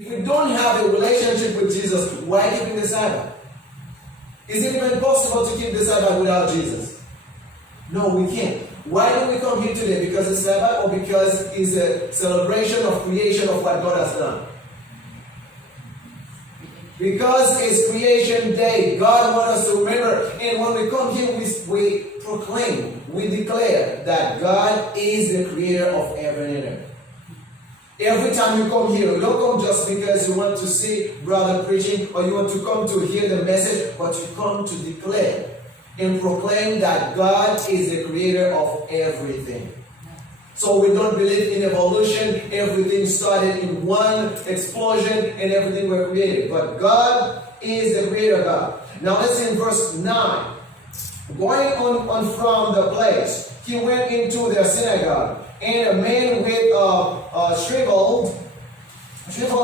If we don't have a relationship with Jesus, why keeping the Sabbath? Is it even possible to keep the Sabbath without Jesus? No, we can't. Why do we come here today? Because it's Sabbath, or because it's a celebration of creation of what God has done? Because it's creation day. God wants us to remember. And when we come here, we proclaim, we declare that God is the creator of heaven and earth. Every time you come here, you don't come just because you want to see brother preaching or you want to come to hear the message, but you come to declare and proclaim that God is the creator of everything. So we don't believe in evolution. Everything started in one explosion and everything were created. But God is the creator God. Now let's see in verse 9. Going on from the place, he went into their synagogue, and a man with a shriveled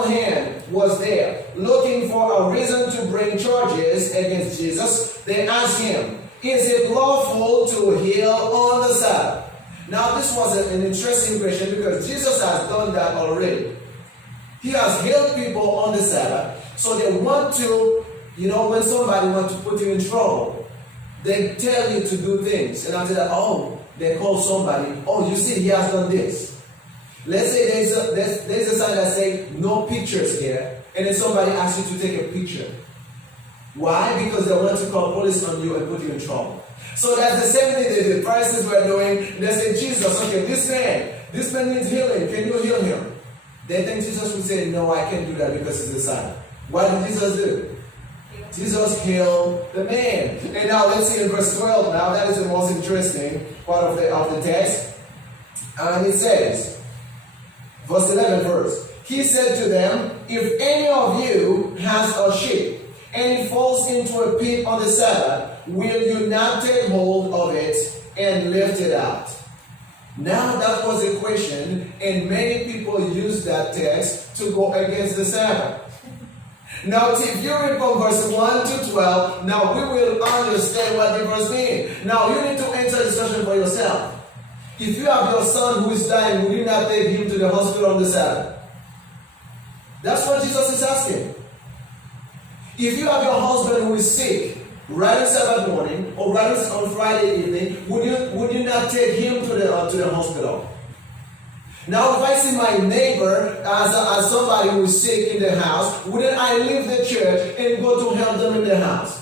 hand was there, looking for a reason to bring charges against Jesus. They asked him, "Is it lawful to heal on the Sabbath?" Now this was an interesting question because Jesus has done that already. He has healed people on the Sabbath. So they want to, when somebody wants to put you in trouble, they tell you to do things. And after that, they call somebody, you see, he has done this. Let's say there's a sign that says no pictures here, and then somebody asks you to take a picture. Why? Because they want to call police on you and put you in trouble. So that's the same thing that the Pharisees were doing. They said, Jesus, okay, this man needs healing. Can you heal him? They think Jesus would say, no, I can't do that because it's the sign. What did Jesus do? Jesus healed the man. And now let's see in verse 12. Now that is the most interesting part of the text. And it says, verse 11 first. He said to them, "If any of you has a sheep, and it falls into a pit on the Sabbath, will you not take hold of it and lift it out?" Now that was a question, and many people use that text to go against the Sabbath. Now, if you read from verse 1 to 12, now we will understand what the verse means. Now, you need to answer this question for yourself. If you have your son who is dying, will you not take him to the hospital on the Sabbath? That's what Jesus is asking. If you have your husband who is sick, right on Sabbath morning or right on Friday evening, would you not take him to the hospital? Now, if I see my neighbor as somebody who is sick in the house, wouldn't I leave the church and go to help them in the house?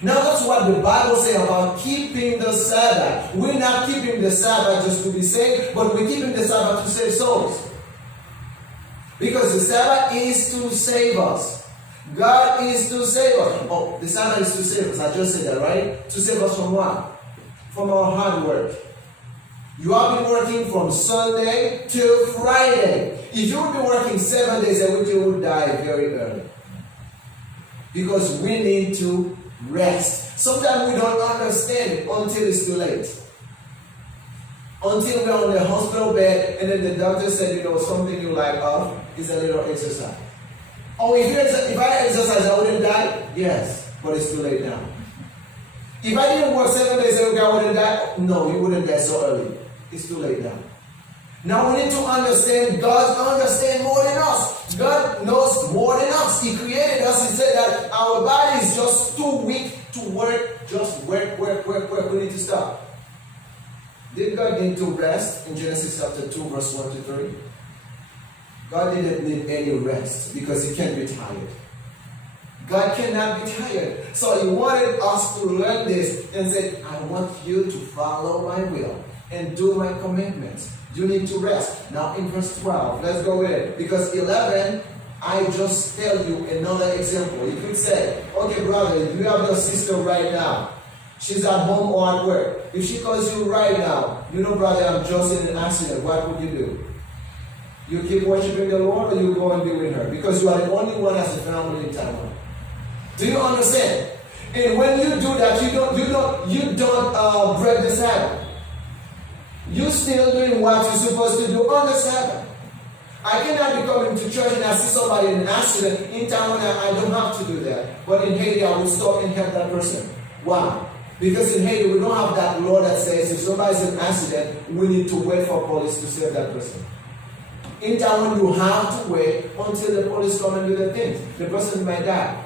Now, that's what the Bible says about keeping the Sabbath. We're not keeping the Sabbath just to be saved, but we're keeping the Sabbath to save souls. Because the Sabbath is to save us. God is to save us. The Sabbath is to save us. I just said that, right? To save us from what? From our hard work. You have been working from Sunday till Friday. If you would be working 7 days a week, you would die very early. Because we need to rest. Sometimes we don't understand it until it's too late. Until we're on the hospital bed and then the doctor said, something you like is a little exercise. If I exercise, I wouldn't die? Yes, but it's too late now. If I didn't work 7 days a week, I wouldn't die? No, you wouldn't die so early. It's too late now. Now we need to understand God understands more than us. God knows more than us. He created us. He said that our body is just too weak to work. Just work. We need to stop. Did God need to rest in Genesis chapter 2, verse 1 to 3? God didn't need any rest because he can't be tired. God cannot be tired. So he wanted us to learn this and said, I want you to follow my will and do my commandments. You need to rest. Now in verse 12, let's go with it. Because 11, I just tell you another example. You could say, okay brother, you have your sister right now. She's at home or at work. If she calls you right now, brother, I'm just in an accident. What would you do? You keep worshiping the Lord or you go and be with her? Because you are the only one as a family in Taiwan. Do you understand? And when you do that, you don't break the Sabbath. You're still doing what you're supposed to do on the Sabbath. I cannot be coming to church and I see somebody in an accident in Taiwan. I don't have to do that. But in Haiti, I will stop and help that person. Why? Because in Haiti, we don't have that law that says if somebody's in an accident, we need to wait for police to save that person. In time when you have to wait until the police come and do the things, the person might die.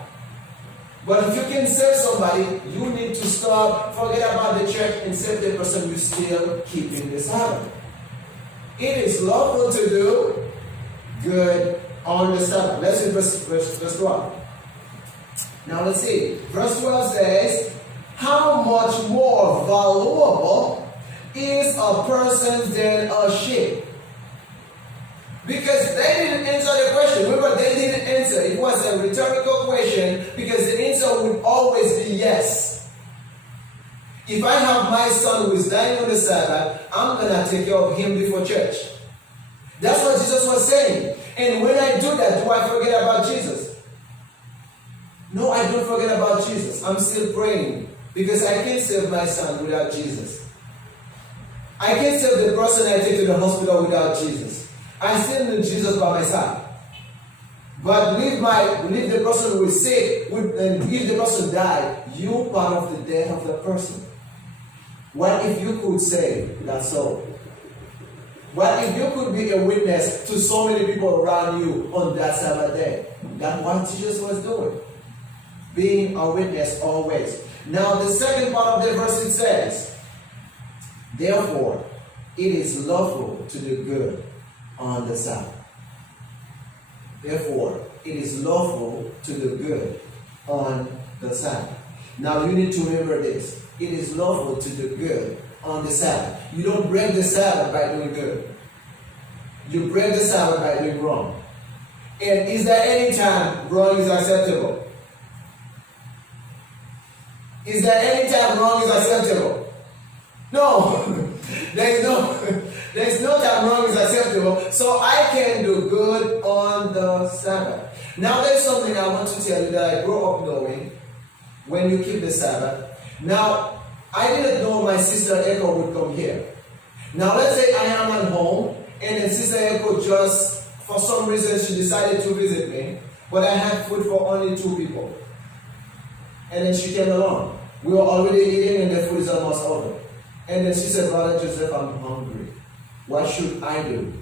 But if you can save somebody, you need to stop, forget about the church and save the person. You still keeping the Sabbath. It is lawful to do good on the Sabbath. Let's see verse 12. Now let's see. Verse 12 says, how much more valuable is a person than a sheep? Because they didn't answer the question. Remember, they didn't answer. It was a rhetorical question because the answer would always be yes. If I have my son who is dying on the Sabbath, I'm going to take care of him before church. That's what Jesus was saying. And when I do that, do I forget about Jesus? No, I don't forget about Jesus. I'm still praying because I can't save my son without Jesus. I can't save the person I take to the hospital without Jesus. I still need Jesus by my side. But leave the person who is sick, and if the person died, you part of the death of the person. What if you could save that soul? What if you could be a witness to so many people around you on that Sabbath day? That's what Jesus was doing. Being a witness always. Now the second part of the verse it says, therefore, it is lawful to do good on the Sabbath. Therefore, it is lawful to do good on the Sabbath. Now you need to remember this. It is lawful to do good on the Sabbath. You don't break the Sabbath by doing good. You break the Sabbath by doing wrong. And is there any time wrong is acceptable? Is there any time wrong is acceptable? No. There's no time wrong is acceptable. So I can do good on the Sabbath. Now there's something I want to tell you that I grew up knowing when you keep the Sabbath. Now, I didn't know my sister Echo would come here. Now let's say I am at home and then Sister Echo just, for some reason, she decided to visit me. But I had food for only 2 people. And then she came along. We were already eating and the food is almost over. And then she said, Brother Joseph, I'm hungry. What should I do?